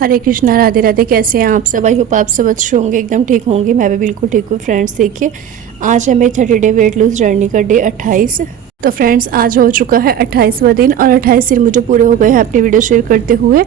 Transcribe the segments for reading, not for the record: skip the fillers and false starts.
हरे कृष्णा, राधे राधे। कैसे हैं आप सब? आई होप आप सब अच्छे होंगे, एकदम ठीक होंगे। मैं भी बिल्कुल ठीक हूँ। फ्रेंड्स देखिए, आज है मेरी 30 डे वेट लूज जर्नी का डे 28। तो फ्रेंड्स आज हो चुका है 28वां दिन और 28 दिन मुझे पूरे हो गए हैं अपनी वीडियो शेयर करते हुए।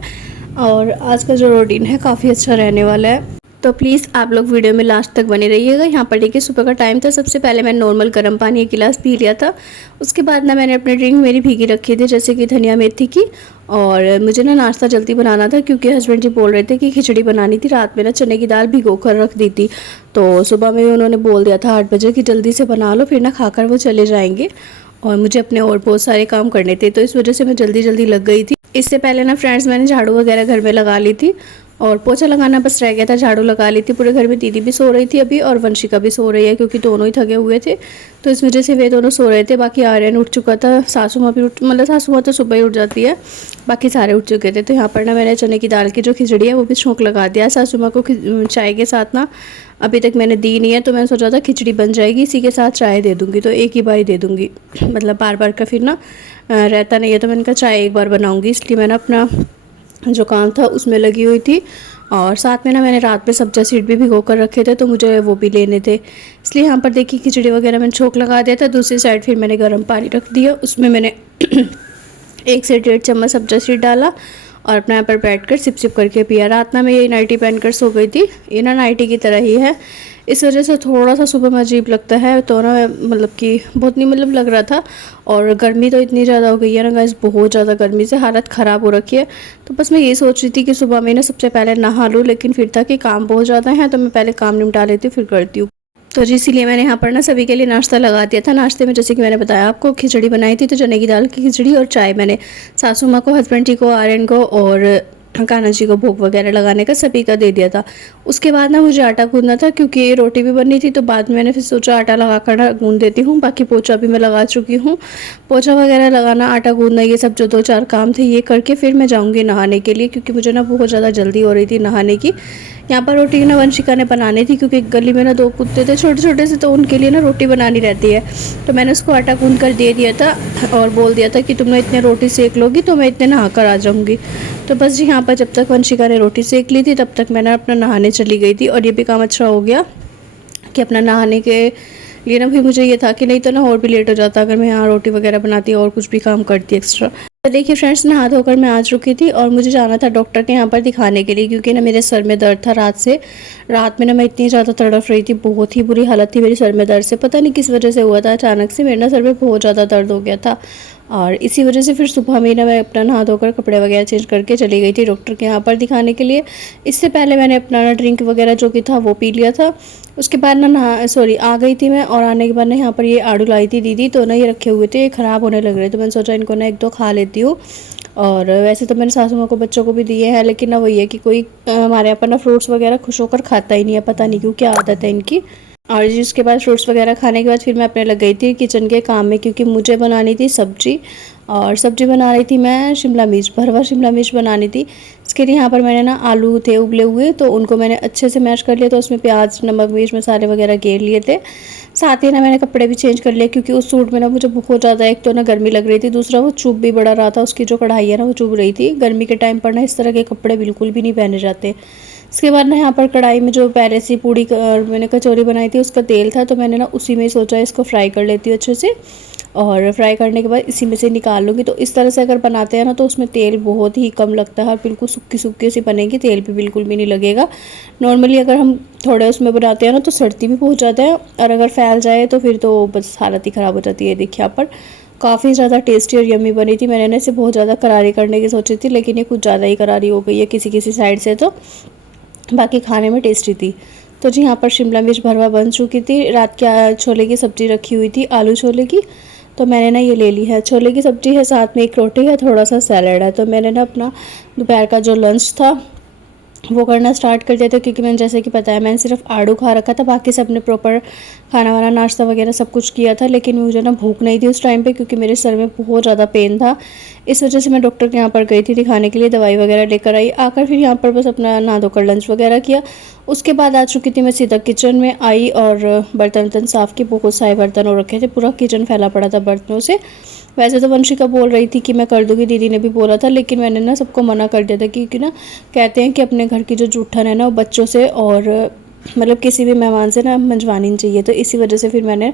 और आज का जो रूटीन है काफ़ी अच्छा रहने वाला है, तो प्लीज़ आप लोग वीडियो में लास्ट तक बने रहिएगा। यहाँ पर देखिए सुबह का टाइम था। सबसे पहले मैंने नॉर्मल गर्म पानी एक गिलास पी लिया था। उसके बाद ना मैंने अपनी ड्रिंक मेरी भीगी रखी थी, जैसे कि धनिया मेथी की। और मुझे ना नाश्ता जल्दी बनाना था क्योंकि हस्बैंड जी बोल रहे थे कि खिचड़ी बनानी थी। रात में ना चने की दाल भिगो कर रख दी थी, तो सुबह में उन्होंने बोल दिया था 8 बजे कि जल्दी से बना लो, फिर ना खाकर वो चले जाएंगे। और मुझे अपने और बहुत सारे काम करने थे, तो इस वजह से मैं जल्दी जल्दी लग गई थी। इससे पहले ना फ्रेंड्स मैंने झाड़ू वगैरह घर में लगा ली थी और पोछा लगाना बस रह गया था। झाड़ू लगा ली थी पूरे घर में। दीदी भी सो रही थी अभी और वंशिका भी सो रही है क्योंकि दोनों ही थके हुए थे, तो इस वजह से वे दोनों सो रहे थे। बाकी आर्यन उठ चुका था, सासू माँ भी मतलब सासू माँ तो सुबह ही उठ जाती है, बाकी सारे उठ चुके थे। तो यहाँ पर ना मैंने चने की दाल की जो खिचड़ी है वो भी छोंक लगा दिया। सासू माँ को चाय के साथ ना अभी तक मैंने दी नहीं है, तो मैंने सोचा था खिचड़ी बन जाएगी, इसी के साथ चाय दे दूँगी, तो एक ही बार ही दे दूँगी, मतलब बार बार का फिर ना रहता नहीं है। तो मैंने कहा चाय एक बार बनाऊँगी, इसलिए मैंने अपना जो काम था उसमें लगी हुई थी। और साथ में ना मैंने रात में सब्जा सीड भी भिगो कर रखे थे, तो मुझे वो भी लेने थे, इसलिए यहाँ पर देखिए खिचड़ी वगैरह मैंने छोंक लगा दिया था। दूसरी साइड फिर मैंने गर्म पानी रख दिया, उसमें मैंने 1 से 1.5 चम्मच सब्जा सीड डाला और अपना यहाँ पर बैठ कर सिप सिप करके पिया। रात ना मैं ये नाइटी पहन कर सो गई थी। ये ना नाइटी की तरह ही है, इस वजह से थोड़ा सा सुबह में अजीब लगता है, तो ना मतलब कि बहुत नहीं मतलब लग रहा था। और गर्मी तो इतनी ज़्यादा हो गई है ना गाइस, बहुत ज़्यादा गर्मी से हालत ख़राब हो रखी है। तो बस मैं ये सोच रही थी कि सुबह में ना सबसे पहले नहा लूँ, लेकिन फिर था कि काम बहुत ज़्यादा है, तो मैं पहले काम निपटा लेती हूँ फिर करती हूँ। तो जी इसीलिए मैंने यहाँ पर ना सभी के लिए नाश्ता लगा दिया था। नाश्ते में जैसे कि मैंने बताया आपको खिचड़ी बनाई थी, तो चने की दाल की खिचड़ी और चाय मैंने सासू माँ को, हस्बैंड जी को, आर्यन को और कान्हा जी को भोग वगैरह लगाने का सभी का दे दिया था। उसके बाद ना मुझे आटा गूंदना था क्योंकि रोटी भी बननी थी, तो बाद में मैंने फिर सोचा आटा लगा कर गूंद देती हूँ। बाकी पोछा भी मैं लगा चुकी हूँ। पोछा वगैरह लगाना, आटा गूंदना, ये सब जो 2-4 काम थे ये करके फिर मैं जाऊँगी नहाने के लिए, क्योंकि मुझे ना बहुत ज़्यादा जल्दी हो रही थी नहाने की। यहाँ पर रोटी ना वंशिका ने बनानी थी क्योंकि गली में ना 2 कुत्ते थे छोटे छोटे से, तो उनके लिए ना रोटी बनानी रहती है। तो मैंने उसको आटा गूंद कर दे दिया था और बोल दिया था कि तुम ना इतने रोटी सेक लोगी तो मैं इतने नहा कर आ जाऊँगी। तो बस जी यहाँ पर जब तक वंशिका ने रोटी सेक ली थी तब तक मैंने अपना नहाने चली गई थी। और ये भी काम अच्छा हो गया कि अपना नहाने के लिए ना फिर मुझे ये था कि नहीं तो ना और भी लेट हो जाता अगर मैं यहाँ रोटी वगैरह बनाती और कुछ भी काम करती एक्स्ट्रा। तो देखिए फ्रेंड्स, नहा धोकर मैं आ चुकी थी और मुझे जाना था डॉक्टर के यहाँ पर दिखाने के लिए, क्योंकि ना मेरे सर में दर्द था रात से। रात में ना मैं इतनी ज़्यादा तड़प रही थी, बहुत ही बुरी हालत थी मेरी सर में दर्द से। पता नहीं किस वजह से हुआ था, अचानक से मेरे ना सर में बहुत ज़्यादा दर्द हो गया था। और इसी वजह से फिर सुबह में ना मैं अपना नहा धोकर कपड़े वगैरह चेंज करके चली गई थी डॉक्टर के यहाँ पर दिखाने के लिए। इससे पहले मैंने अपना ड्रिंक वगैरह जो कि था वो पी लिया था। उसके बाद ना आ गई थी मैं, और आने के बाद ना यहाँ पर ये आड़ू लाई थी दीदी, तो ना ये रखे हुए थे, ये ख़राब होने लग रहे, तो मैंने सोचा इनको ना 1-2 खा लेती हूँ। और वैसे तो मैंने सासू माँ को बच्चों को भी दिए हैं, लेकिन ना वही है कि कोई हमारे यहाँ पर ना फ्रूट्स वगैरह खुश होकर खाता ही नहीं है, पता नहीं क्यों, क्या आदत है इनकी। और जी उसके बाद फ्रूट्स वगैरह खाने के बाद फिर मैं अपने लग गई थी किचन के काम में, क्योंकि मुझे बनानी थी सब्जी। और सब्जी बना रही थी मैं शिमला मिर्च, भरवा शिमला मिर्च बनानी थी। इसके लिए यहाँ पर मैंने ना आलू थे उबले हुए, तो उनको मैंने अच्छे से मैश कर लिया, तो उसमें प्याज, नमक, मिर्च मसाले वगैरह गेर लिए थे। साथ ही ना मैंने कपड़े भी चेंज कर लिए, क्योंकि उस सूट में ना मुझे बहुत ज़्यादा, एक तो ना गर्मी लग रही थी, दूसरा वो चुभ भी बड़ा रहा था, उसकी जो कढ़ाई है ना वो चुभ रही थी। गर्मी के टाइम पर ना इस तरह के कपड़े बिल्कुल भी नहीं पहने जाते। इसके बाद ना यहाँ पर कढ़ाई में जो पहले से पूड़ी मैंने कचौरी बनाई थी उसका तेल था, तो मैंने ना उसी में सोचा इसको फ्राई कर लेती हूँ अच्छे से। और फ्राई करने के बाद इसी में से निकाल लूँगी। तो इस तरह से अगर बनाते हैं ना तो उसमें तेल बहुत ही कम लगता है और बिल्कुल सूखी सूखी सी बनेगी, तेल भी बिल्कुल भी नहीं लगेगा। नॉर्मली अगर हम थोड़े उसमें बनाते हैं ना तो सड़ती भी बहुत ज़्यादा है, और अगर फैल जाए तो फिर तो बस हालत ही ख़राब हो जाती है। देखिए यहाँ पर काफ़ी ज़्यादा टेस्टी और यम्मी बनी थी। मैंने इसे बहुत ज़्यादा करारी करने की सोची थी, लेकिन ये कुछ ज़्यादा ही करारी हो गई है किसी किसी साइड से, तो बाकी खाने में टेस्टी थी। तो जी यहाँ पर शिमला मिर्च भरवा बन चुकी थी। रात के छोले की सब्ज़ी रखी हुई थी, आलू छोले की, तो मैंने ना ये ले ली है। छोले की सब्ज़ी है, साथ में एक रोटी है, थोड़ा सा सैलड है। तो मैंने ना अपना दोपहर का जो लंच था वो करना स्टार्ट कर दिया था, क्योंकि मैंने जैसे कि बताया मैंने सिर्फ आड़ू खा रखा था, बाकी सब ने प्रॉपर खाना वाना नाश्ता वगैरह सब कुछ किया था। लेकिन मुझे ना भूख नहीं थी उस टाइम पे, क्योंकि मेरे सर में बहुत ज़्यादा पेन था। इस वजह से मैं डॉक्टर के यहाँ पर गई थी दिखाने के लिए, दवाई वगैरह लेकर आई। आकर फिर यहाँ पर बस अपना नहा धोकर लंच वगैरह किया। उसके बाद आ चुकी थी मैं सीधा किचन में आई और बर्तन वर्तन साफ़ किए। बहुत सारे बर्तन हो रखे थे, पूरा किचन फैला पड़ा था बर्तनों से। वैसे तो वंशिका बोल रही थी कि मैं कर दूँगी, दीदी ने भी बोला था, लेकिन मैंने ना सबको मना कर दिया था क्योंकि ना कहते हैं कि अपने घर की जो जूठन है ना वो बच्चों से और मतलब किसी भी मेहमान से ना मंजवानी नहीं चाहिए। तो इसी वजह से फिर मैंने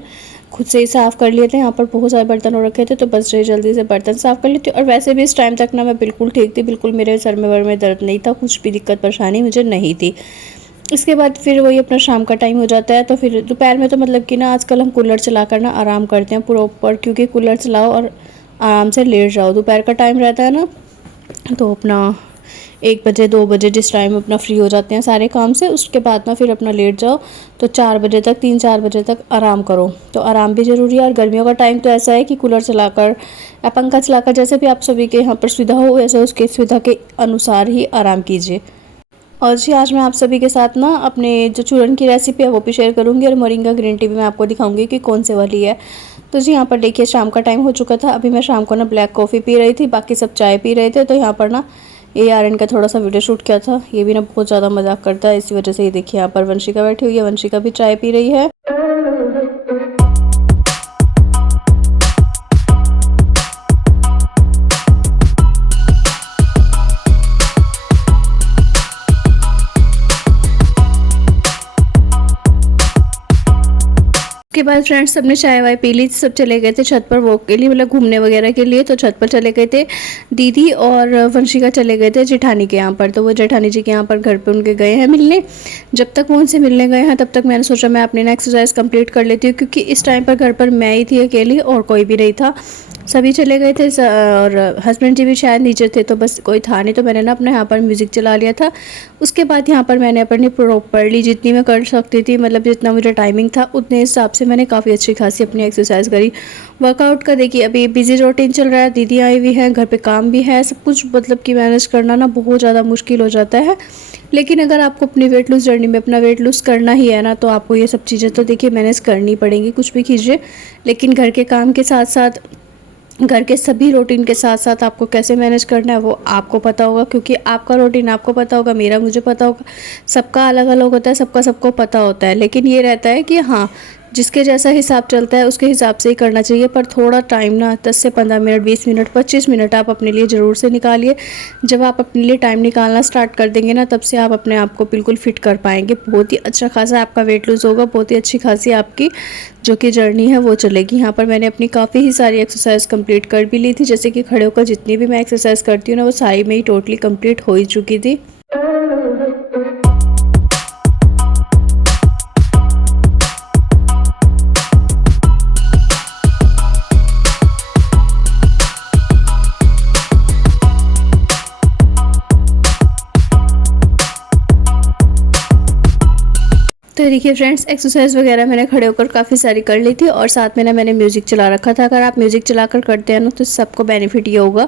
खुद से ही साफ़ कर लिए थे। यहाँ पर बहुत सारे बर्तन हो रखे थे तो बस जल्दी से बर्तन साफ़ कर लेती हूँ। और वैसे भी इस टाइम तक ना मैं बिल्कुल ठीक थी, बिल्कुल मेरे सर में वर में दर्द नहीं था, कुछ भी दिक्कत परेशानी मुझे नहीं थी। इसके बाद फिर वही अपना शाम का टाइम हो जाता है। तो फिर दोपहर में तो मतलब कि ना आजकल हम कूलर चलाकर ना आराम करते हैं प्रॉपर, क्योंकि कूलर चलाओ और आराम से लेट जाओ। दोपहर का टाइम रहता है ना तो अपना 1 बजे 2 बजे जिस टाइम अपना फ्री हो जाते हैं सारे काम से, उसके बाद ना फिर अपना लेट जाओ तो 4 बजे तक 3-4 बजे तक आराम करो। तो आराम भी ज़रूरी है। और गर्मियों का टाइम तो ऐसा है कि कूलर चलाकर या पंखा चलाकर, जैसे भी आप सभी के यहाँ पर सुविधा हो वैसे उसके सुविधा के अनुसार ही आराम कीजिए। और जी आज मैं आप सभी के साथ ना अपने जो चूरन की रेसिपी है वो भी शेयर करूंगी और मोरिंगा ग्रीन टी भी मैं आपको दिखाऊंगी कि कौन से वाली है। तो जी यहाँ पर देखिए शाम का टाइम हो चुका था। अभी मैं शाम को ना ब्लैक कॉफ़ी पी रही थी, बाकी सब चाय पी रहे थे। तो यहाँ पर ना ये आर्यन का थोड़ा सा वीडियो शूट किया था। ये भी ना बहुत ज़्यादा मजाक करता है, इसी वजह से ये देखिए यहाँ पर वंशिका बैठी हुई है, वंशिका भी चाय पी रही है। उसके बाद फ्रेंड्स सबने चाय वाय पी ली, सब चले गए थे छत पर वॉक के लिए, मतलब घूमने वगैरह के लिए। तो छत पर चले गए थे दीदी और वंशिका चले गए थे जेठानी के यहाँ पर। तो वो जेठानी जी के यहाँ पर घर पे उनके गए हैं मिलने। जब तक वो उनसे मिलने गए हैं तब तक मैंने सोचा मैं अपनी ना एक्सरसाइज कंप्लीट कर लेती हूँ, क्योंकि इस टाइम पर घर पर मैं ही थी अकेली और कोई भी नहीं था, सभी चले गए थे और हस्बैंड जी भी शायद नीचे थे, तो बस कोई था नहीं। तो मैंने ना अपने यहाँ पर म्यूज़िक चला लिया था। उसके बाद यहाँ पर मैंने अपनी प्रॉपरली जितनी मैं कर सकती थी, मतलब जितना मुझे टाइमिंग था उतने हिसाब से मैंने काफ़ी अच्छी खासी अपनी एक्सरसाइज करी। वर्कआउट का देखिए अभी बिजी रूटीन चल रहा है, दीदी आई हुई है, घर पे काम भी है, सब कुछ मतलब कि मैनेज करना ना बहुत ज़्यादा मुश्किल हो जाता है। लेकिन अगर आपको अपनी वेट लूज़ जर्नी में अपना वेट लूज़ करना ही है ना, तो आपको ये सब चीज़ें तो देखिए मैनेज करनी पड़ेंगी, कुछ भी कीजिए। लेकिन घर के काम के साथ साथ, घर के सभी रूटीन के साथ साथ आपको कैसे मैनेज करना है वो आपको पता होगा, क्योंकि आपका रूटीन आपको पता होगा, मेरा मुझे पता होगा, सबका अलग अलग होता है, सबका सबको पता होता है। लेकिन ये रहता है कि हाँ जिसके जैसा हिसाब चलता है उसके हिसाब से ही करना चाहिए। पर थोड़ा टाइम ना 10 से 15 मिनट, 20 मिनट, 25 मिनट आप अपने लिए ज़रूर से निकालिए। जब आप अपने लिए टाइम निकालना स्टार्ट कर देंगे ना, तब से आप अपने आप को बिल्कुल फिट कर पाएंगे। बहुत ही अच्छा खासा आपका वेट लूज़ होगा, बहुत ही अच्छी खासी आपकी जो कि जर्नी है वो चलेगी। यहाँ पर मैंने अपनी काफ़ी ही सारी एक्सरसाइज कंप्लीट कर भी ली थी, जैसे कि खड़े होकर जितनी भी मैं एक्सरसाइज करती हूँ ना वो सारी में ही टोटली कंप्लीट हो ही चुकी थी। तो देखिए फ्रेंड्स एक्सरसाइज वगैरह मैंने खड़े होकर काफ़ी सारी कर ली थी और साथ में ना मैंने म्यूज़िक चला रखा था। अगर आप म्यूज़िक चलाकर करते हैं ना तो सबको बेनिफिट ये होगा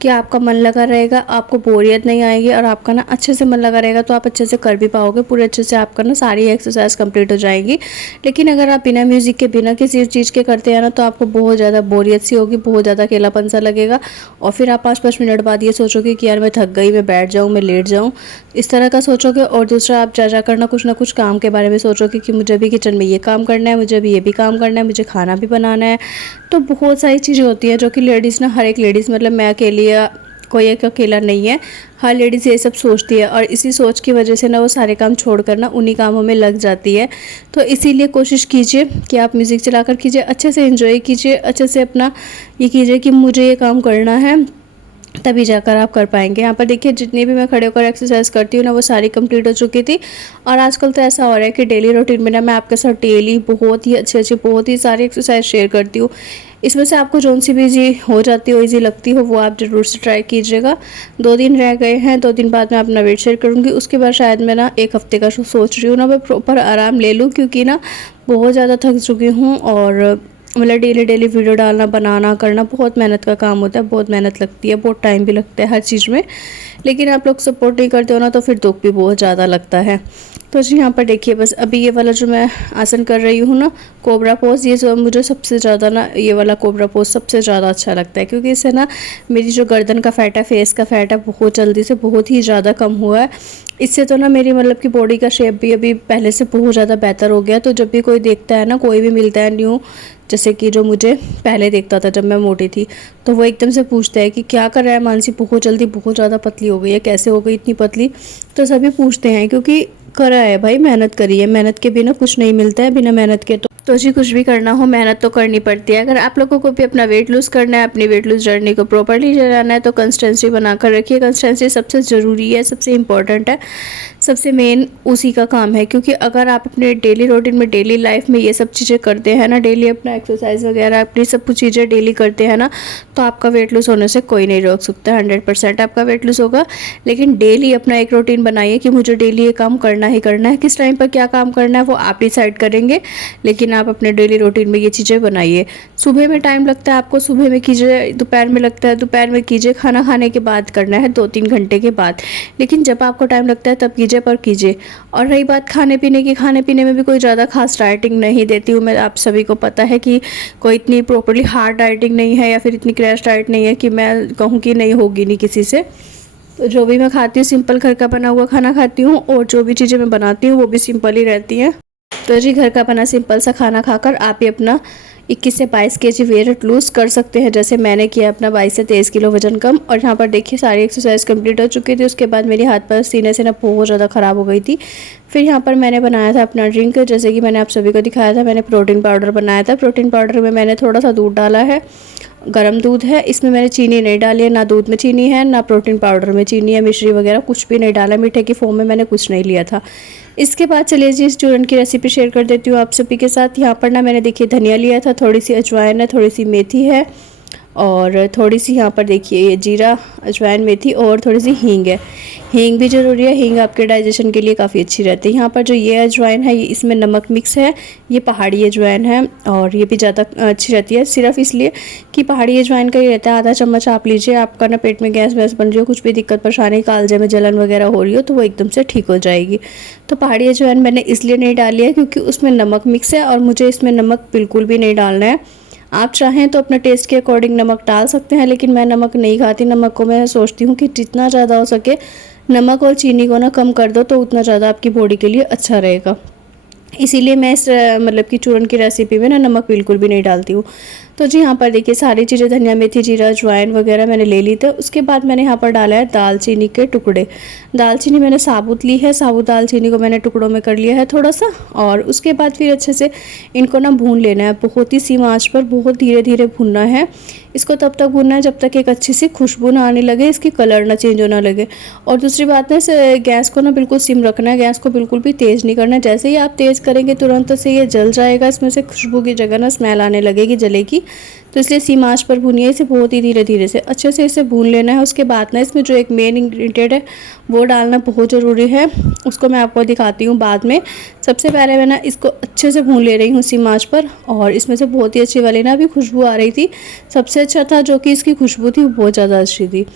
कि आपका मन लगा रहेगा, आपको बोरियत नहीं आएगी और आपका ना अच्छे से मन लगा रहेगा, तो आप अच्छे से कर भी पाओगे, पूरे अच्छे से आपका ना सारी एक्सरसाइज कंप्लीट हो जाएगी। लेकिन अगर आप बिना म्यूज़िक के बिना किसी चीज़ के करते हैं ना तो आपको बहुत ज़्यादा बोरियत सी होगी, बहुत ज़्यादा अकेलापन सा लगेगा और फिर आप 5-5 मिनट बाद ये सोचोगे कि यार मैं थक गई, मैं बैठ जाऊँ, मैं लेट जाऊँ, इस तरह का सोचोगे। और दूसरा आप जा करना कुछ ना कुछ काम के बारे में सोचोगे कि मुझे भी किचन में ये काम करना है, मुझे भी ये भी काम करना है, मुझे खाना भी बनाना है। तो बहुत सारी चीज़ें होती हैं जो कि लेडीज़ ना, हर एक लेडीज़, मतलब मैं अकेली या कोई एक अकेला नहीं है, हर लेडीज़ ये सब सोचती है और इसी सोच की वजह से ना वो सारे काम छोड़कर ना उन्हीं कामों में लग जाती है। तो इसीलिए कोशिश कीजिए कि आप म्यूज़िक चलाकर कीजिए, अच्छे से एंजॉय कीजिए, अच्छे से अपना ये कीजिए कि मुझे ये काम करना है, तभी जाकर आप कर पाएंगे। यहाँ पर देखिए जितनी भी मैं खड़े होकर एक्सरसाइज करती हूँ ना वो सारी कंप्लीट हो चुकी थी। और आजकल तो ऐसा हो रहा है कि डेली रूटीन में ना मैं आपके साथ डेली बहुत ही अच्छी बहुत ही सारी एक्सरसाइज शेयर करती हूँ। इसमें से आपको जौन सी भी ईजी हो जाती हो, ईजी लगती हो, वो आप ज़रूर से ट्राई कीजिएगा। 2 दिन रह गए हैं, 2 दिन बाद मैं अपना वेट शेयर करूँगी। उसके बाद शायद मैं ना 1 हफ्ते का सोच रही हूँ ना मैं प्रॉपर आराम ले लूँ, क्योंकि ना बहुत ज़्यादा थक चुकी हूँ और मतलब डेली वीडियो डालना, बनाना, करना बहुत मेहनत का काम होता है, बहुत मेहनत लगती है, बहुत टाइम भी लगता है हर चीज़ में। लेकिन आप लोग सपोर्ट नहीं करते हो ना, तो फिर दुख भी बहुत ज़्यादा लगता है। तो जी यहाँ पर देखिए, बस अभी ये वाला जो मैं आसन कर रही हूँ ना, कोबरा पोज, ये जो मुझे सबसे ज़्यादा ना, ये वाला कोबरा पोज सबसे ज़्यादा अच्छा लगता है, क्योंकि इससे ना मेरी जो गर्दन का फैट है, फेस का फैट है, बहुत जल्दी से बहुत ही ज़्यादा कम हुआ है। इससे तो ना मेरी मतलब कि बॉडी का शेप भी अभी पहले से बहुत ज़्यादा बेहतर हो गया। तो जब भी कोई देखता है ना, कोई भी मिलता है न्यू, जैसे कि जो मुझे पहले देखता था जब मैं मोटी थी, तो वो एकदम से पूछता है कि क्या कर रहा है मानसी, बहुत जल्दी बहुत ज़्यादा पतली हो गई है, कैसे हो गई इतनी पतली। तो सभी पूछते हैं, क्योंकि करा है भाई, मेहनत करी है, मेहनत के बिना कुछ नहीं मिलता है, बिना मेहनत के तो जी कुछ भी करना हो मेहनत तो करनी पड़ती है। अगर आप लोगों को भी अपना वेट लूज़ करना है, अपनी वेट लूज़ जर्नी को प्रॉपर्ली चलाना है, तो कंसिस्टेंसी बनाकर रखिए। कंसिस्टेंसी सबसे ज़रूरी है, सबसे इम्पॉर्टेंट है, सबसे मेन उसी का काम है। क्योंकि अगर आप अपने डेली रूटीन में, डेली लाइफ में ये सब चीज़ें करते हैं ना, डेली अपना एक्सरसाइज वगैरह, अपनी सब कुछ चीज़ें डेली करते हैं ना, तो आपका वेट लूज़ होने से कोई नहीं रोक सकता। 100% आपका वेट लूज़ होगा। लेकिन डेली अपना एक रूटीन बनाइए कि मुझे डेली ये काम करना ही करना है। किस टाइम पर क्या काम करना है वो आप डिसाइड करेंगे, लेकिन आप अपने डेली रूटीन में ये चीज़ें बनाइए। सुबह में टाइम लगता है आपको, सुबह में कीजिए, दोपहर में लगता है दोपहर में कीजिए, खाना खाने के बाद करना है 2-3 घंटे के बाद। लेकिन जब आपको टाइम लगता है तब कीजिए, पर कीजिए। और रही बात खाने पीने की, खाने पीने में भी कोई ज़्यादा खास डाइटिंग नहीं देती हूँ मैं। आप सभी को पता है कि कोई इतनी प्रॉपर्ली हार्ड डाइटिंग नहीं है, या फिर इतनी क्रैश डाइट नहीं है कि मैं कहूँ कि नहीं होगी नहीं किसी से। तो जो भी मैं खाती हूँ, सिंपल घर का बना हुआ खाना खाती हूँ, और जो भी चीज़ें मैं बनाती हूँ वो भी सिंपल ही रहती हैं। तो जी घर का बना सिंपल सा खाना खाकर आप ही अपना 21 से 22 केजी वेट लूज़ कर सकते हैं, जैसे मैंने किया अपना 22 से 23 किलो वजन कम। और यहाँ पर देखिए सारी एक्सरसाइज कंप्लीट हो चुकी थी। उसके बाद मेरी हाथ पर सीने से ना बहुत ज़्यादा ख़राब हो गई थी। फिर यहाँ पर मैंने बनाया था अपना ड्रिंक, जैसे कि मैंने आप सभी को दिखाया था। मैंने प्रोटीन पाउडर बनाया था। प्रोटीन पाउडर में मैंने थोड़ा सा दूध डाला है, गर्म दूध है, इसमें मैंने चीनी नहीं डाली है, ना दूध में चीनी है, ना प्रोटीन पाउडर में चीनी है, मिश्री वगैरह कुछ भी नहीं डाला, मीठे की फॉर्म में मैंने कुछ नहीं लिया था। इसके बाद चलिए जी इस चूरन की रेसिपी शेयर कर देती हूँ आप सभी के साथ। यहाँ पर ना मैंने देखिए धनिया लिया था, थोड़ी सी अजवाइन है, थोड़ी सी मेथी है, और थोड़ी सी यहाँ पर देखिए ये जीरा, अजवाइन, मेथी, और थोड़ी सी हींग है। हींग भी ज़रूरी है, हींग आपके डाइजेशन के लिए काफ़ी अच्छी रहती है। यहाँ पर जो ये अजवाइन है, ये इसमें नमक मिक्स है, ये पहाड़ी अजवाइन है, और ये भी ज़्यादा अच्छी रहती है, सिर्फ इसलिए कि पहाड़ी अजवाइन का ही रहता है। आधा चम्मच आप लीजिए, आपका ना पेट में गैस वैस बन रही हो, कुछ भी दिक्कत परेशानी, कालजे में जलन वगैरह हो रही हो, तो वो एकदम से ठीक हो जाएगी। तो पहाड़ी अजवाइन मैंने इसलिए नहीं डाली है क्योंकि उसमें नमक मिक्स है, और मुझे इसमें नमक बिल्कुल भी नहीं डालना है। आप चाहें तो अपने टेस्ट के अकॉर्डिंग नमक डाल सकते हैं, लेकिन मैं नमक नहीं खाती। नमक को मैं सोचती हूँ कि जितना ज़्यादा हो सके नमक और चीनी को ना कम कर दो, तो उतना ज़्यादा आपकी बॉडी के लिए अच्छा रहेगा। इसीलिए मैं इस मतलब कि चूरन की रेसिपी में ना नमक बिल्कुल भी नहीं डालती हूँ। तो जी यहाँ पर देखिए सारी चीज़ें, धनिया, मेथी, जीरा, अजवाइन वगैरह मैंने ले ली थी। उसके बाद मैंने यहाँ पर डाला है दालचीनी के टुकड़े। दालचीनी मैंने साबुत ली है, साबुत दालचीनी को मैंने टुकड़ों में कर लिया है थोड़ा सा। और उसके बाद फिर अच्छे से इनको ना भून लेना है, बहुत ही सीम आंच पर, बहुत धीरे धीरे भूनना है। इसको तब तक भूनना है जब तक एक अच्छी सी खुशबू ना आने लगे, इसकी कलर ना चेंज होना लगे। और दूसरी बात है, गैस को ना बिल्कुल सिम रखना है, गैस को बिल्कुल भी तेज़ नहीं करना है। जैसे ही आप तेज़ करेंगे तुरंत से ये जल जाएगा, इसमें से खुशबू की जगह ना स्मेल आने लगेगी, जलेगी। तो इसलिए सिम आंच पर भूनिए इसे, बहुत ही धीरे धीरे से अच्छे से इसे भून लेना है। उसके बाद ना इसमें जो एक मेन इंग्रेडिएंट है वो डालना बहुत ज़रूरी है, उसको मैं आपको दिखाती हूँ बाद में। सबसे पहले मैं ना इसको अच्छे से भून ले रही हूँ सिम आंच पर, और इसमें से बहुत ही अच्छी वाली ना अभी खुशबू आ रही थी। सबसे अच्छा था जो कि इसकी खुशबू थी वो बहुत ज़्यादा अच्छी थी।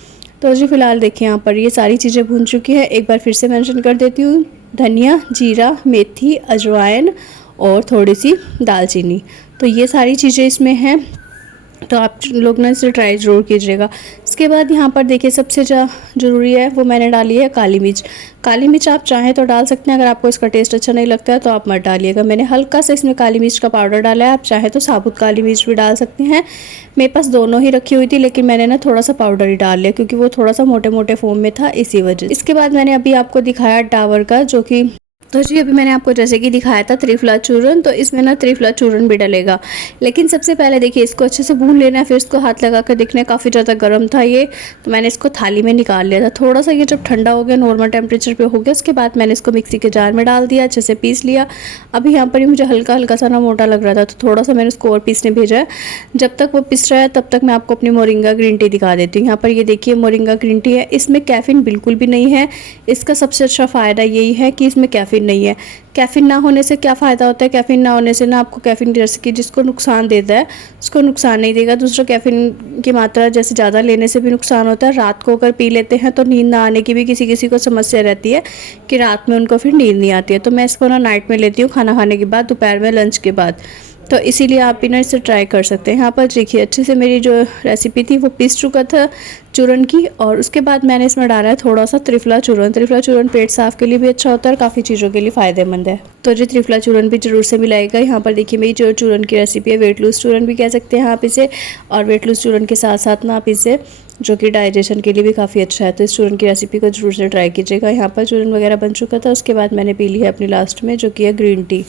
तो जी फिलहाल देखिए यहाँ पर ये सारी चीज़ें भून चुकी है। एक बार फिर से मेंशन कर देती हूँ, धनिया, जीरा, मेथी, अजवाइन और थोड़ी सी दालचीनी, तो ये सारी चीज़ें इसमें हैं। तो आप लोग ना इसे ट्राई ज़रूर कीजिएगा। इसके बाद यहाँ पर देखिए सबसे ज़रूरी है वो मैंने डाली है काली मिर्च। काली मिर्च आप चाहें तो डाल सकते हैं, अगर आपको इसका टेस्ट अच्छा नहीं लगता है तो आप मत डालिएगा। मैंने हल्का सा इसमें काली मिर्च का पाउडर डाला है, आप चाहें तो साबुत काली मिर्च भी डाल सकते हैं। मेरे पास दोनों ही रखी हुई थी, लेकिन मैंने ना थोड़ा सा पाउडर ही डाल लिया क्योंकि वो थोड़ा सा मोटे मोटे फॉर्म में था, इसी वजह। इसके बाद मैंने अभी आपको दिखाया डाबर का, जो कि तो जी अभी मैंने आपको जैसे कि दिखाया था त्रिफला चूरन, तो इसमें ना त्रिफला चूरन भी डलेगा। लेकिन सबसे पहले देखिए इसको अच्छे से भून लेना है, फिर इसको हाथ लगा कर देखना है। काफ़ी ज़्यादा गर्म था ये, तो मैंने इसको थाली में निकाल लिया था। थोड़ा सा ये जब ठंडा हो गया, नॉर्मल टेम्परेचर पे हो गया, उसके बाद मैंने इसको मिक्सी के जार में डाल दिया, अच्छे से पीस लिया। अभी यहाँ पर ही मुझे हल्का हल्का सा ना मोटा लग रहा था, तो थोड़ा सा मैंने उसको और पीसने भेजा है। जब तक वो पिस रहा है तब तक मैं आपको अपनी मोरिंगा ग्रीन टी दिखा देती हूँ। यहाँ पर ये देखिए मोरिंगा ग्रीन टी है, इसमें कैफीन बिल्कुल भी नहीं है। इसका सबसे अच्छा फ़ायदा यही है कि इसमें कैफीन नहीं है। कैफ़ीन ना होने से क्या फ़ायदा होता है, कैफ़ीन ना होने से ना आपको कैफ़ीन जैसे कि जिसको नुकसान देता है उसको नुकसान नहीं देगा। दूसरा, कैफ़ीन की मात्रा जैसे ज़्यादा लेने से भी नुकसान होता है। रात को अगर पी लेते हैं तो नींद ना आने की भी किसी किसी को समस्या रहती है कि रात में उनको फिर नींद नहीं आती है। तो मैं इसको ना नाइट में लेती हूँ, खाना खाने के बाद, दोपहर में, लंच के बाद। तो इसीलिए आप भी ना इसे ट्राई कर सकते हैं। यहाँ पर देखिए अच्छे से मेरी जो रेसिपी थी वो पीस चुका था चूरन की, और उसके बाद मैंने इसमें डाला है थोड़ा सा त्रिफला चूरन। त्रिफला चूरन पेट साफ़ के लिए भी अच्छा होता है और काफ़ी चीज़ों के लिए फ़ायदेमंद है। तो जो त्रिफला चूरन भी ज़रूर से मिलाएगा। यहाँ पर देखिए मेरी जो चूरन की रेसिपी है, वेट लूज़ चूरन भी कह सकते हैं आप इसे, और वेट लूज़ चूरन के साथ साथ ना आप इसे जो कि डाइजेशन के लिए भी काफ़ी अच्छा है। तो इस चूरन की रेसिपी को ज़रूर से ट्राई कीजिएगा। यहाँ पर चूरन वगैरह बन चुका था, उसके बाद मैंने पी ली है अपनी लास्ट में जो कि है ग्रीन टी।